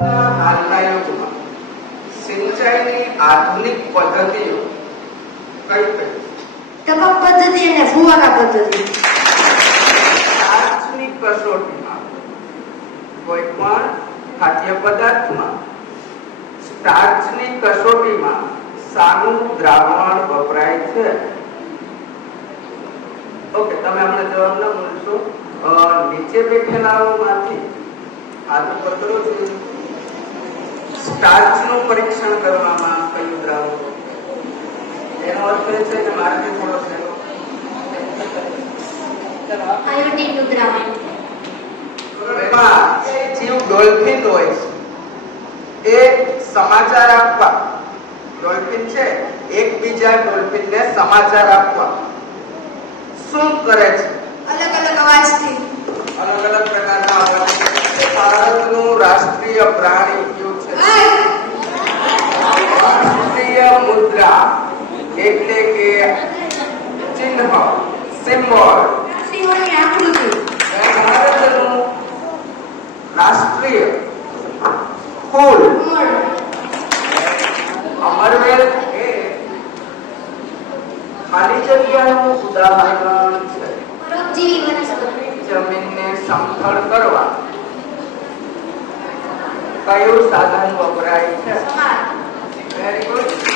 હાલના યુગમાં સિંચાઈની આધુનિક પદ્ધતિઓ કઈ કઈ? ટપક પદ્ધતિ અને ફુવારા પદ્ધતિ. સ્ટાર્ચની કસોટીમાં કોઈ પણ ખાદ્ય પદાર્થમાં સ્ટાર્ચની કસોટીમાં શાનું દ્રાવણ વપરાય છે? ઓકે, તમે હમણાં જવાબ ન મળશો. નીચે બેઠેલાઓમાંથી હાથ ઉપર કરો છો. સ્ટાર્ચનું પરીક્ષણ કરવામાં કયું દ્રાવણ? એનો અર્થ એ છે કે મારે થોડો સહેલો આયોડિનનું દ્રાવણ. એમાં જીવ ડોલ્ફિન હોય છે. એ સમાચાર આપવા, ડોલ્ફિન છે એકબીજા ડોલ્ફિનને સમાચાર આપવા શું કરે છે? અલગ અલગ અવાજથી. અલગ અલગ પ્રકારના અવાજ. ભારતનું રાષ્ટ્રીય પ્રાણી કયું છે? રાષ્ટ્રીય મુદ્રા એટલે કે ચિહ્ન, સિમ્બોલ. સિંહોની આકૃતિ. ભારતનું રાષ્ટ્રીય ફૂલ અમરવેલ એ ખાલી જગ્યાનું ઉદાહરણ છે. પરોપજીવી વનસ્પતિ. જમીનને સમથળ કરવા કયું સાધન વપરાય છે? સમાર. Very good.